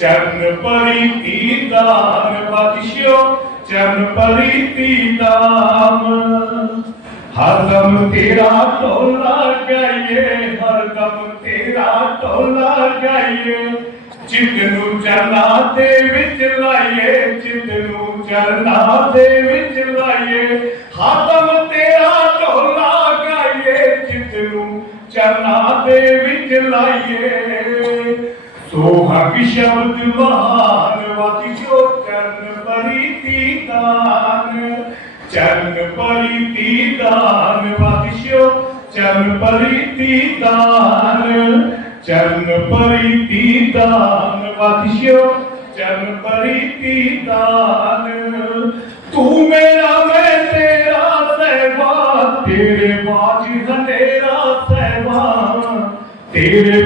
چر پری تی دان بادشو چر پری تھی دان ہرم تر ٹولہ گائیے ہر دم ترا ٹولہ گائیے چرنا دے بچ لائیے چرنا دے بچ لائیے ہزم ترلا گائیے چرنا دے بچ لائیے ری دان چرن پری دانو چر چرن پری دان بات چر تی دان تیرا سہبان تیرے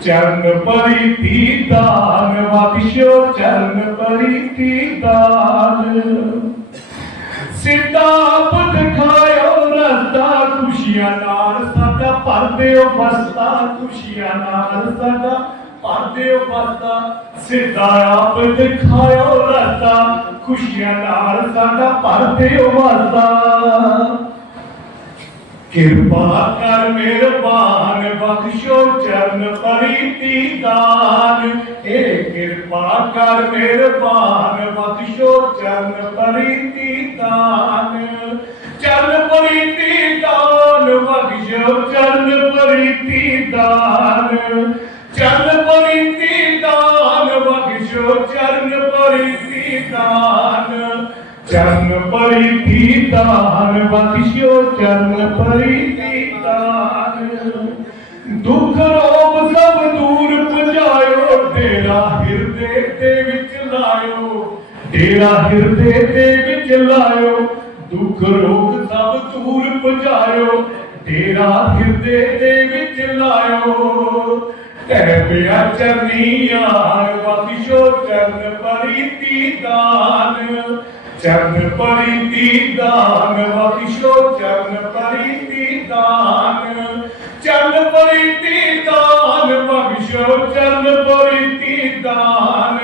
چر پریش چرن بری تیار سب کھا خوشیا ن سا پر خوشیاں نال سا پر سب کھا خوشیاں نال سا پر دستا کرپا کر میر بان بخشو چرن پری تی دان ہے کرپا کر میر بان بخشو چرن پری تی دان چل پریتی دان بخشو چرن پری تی دان چل پر دان بخشو چرن پری دان چر پری دان بدشو چرن پری دان دکھ روک سب دور پہ ہرد لاؤ ہر دکھ روپ سب دور پہاؤ ڈیلا ہردے چلاؤ چنیا بدشو چرن پری دان چن پری تی دان بخشو چن پری تی دان چن پری تی دان بخشو چن پری تی دان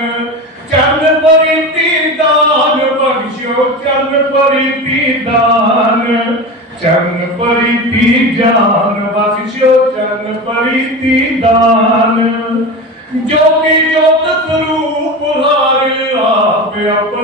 چن پری تی دان بخشو چند پری تی دان چن پری تی جان بچو چن پری تی دان, دان, دان جو روپ ہار آ